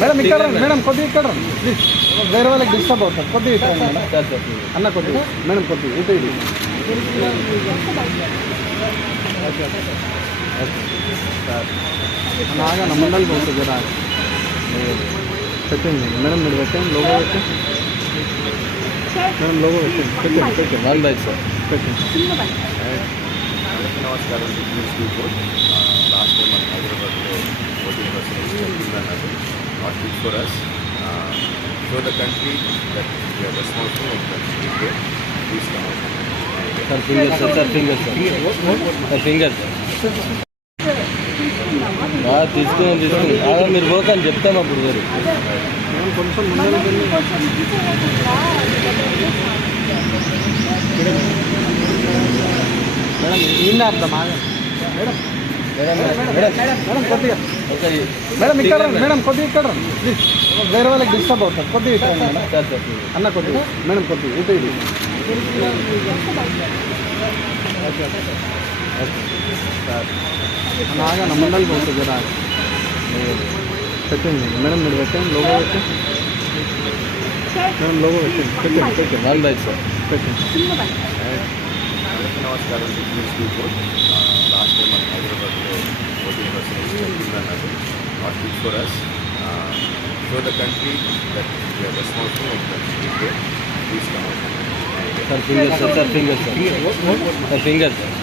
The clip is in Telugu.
మేడం ఇక్కడ రండి. మేడం కొద్దిగా ఇక్కడ రండి. ప్లీజ్ వేరే వాళ్ళకి డిస్టర్బ్ అవుతారు. కొద్దిగా ఇక్కడ మేడం. అన్న కొద్దిగా. మేడం కొద్దిగా. ఇటు ఇది నాగా నమ్మడాలి పోతుంది కదా పెట్టండి. మేడం మీరు పెట్టండి. లోగో పెట్టండి. మేడం లోగో పెట్టండి. పెట్టండి పెట్టండి. One by sir. పెట్టండి. నమస్కారం. లాస్ట్ టైం మన not good for us show the country that you're responsible of country please come sir finger sir sir finger sir sir finger sir తీసుకున్నాం తీసుకున్నాం అలా మీరు పోతాను చెప్తాం అప్పుడు గారు మేడం కొంచెం మేడం ఈయన అర్థం? మేడం మేడం కొద్దిగా. మేడం ఇక్కడ మేడం కొద్దిగా ఇక్కడ ప్లీజ్ వేరే వాళ్ళకి డిస్టర్బ్ అవుతారు. కొద్దిగా ఇక్కడ. అన్న కొద్దిగా. మేడం కొద్దిగా. ఇటు ఇది నాగా నమ్మడాలి పోతుంది కదా పెట్టండి మేడం మీరు పెట్టండి లోగో పెట్టండి మేడం లోగో పెట్టండి పెట్టండి పెట్టండి సార్. పెట్టండి నమస్కారం. న్యూస్ రిపోర్ట్ లాస్ట్ టైం మన హైదరాబాద్లో ఓటింగ్ పర్సన్ అన్నారు not good for us show the country that you are responsible of country please come sir finger sir sir finger sir sir finger sir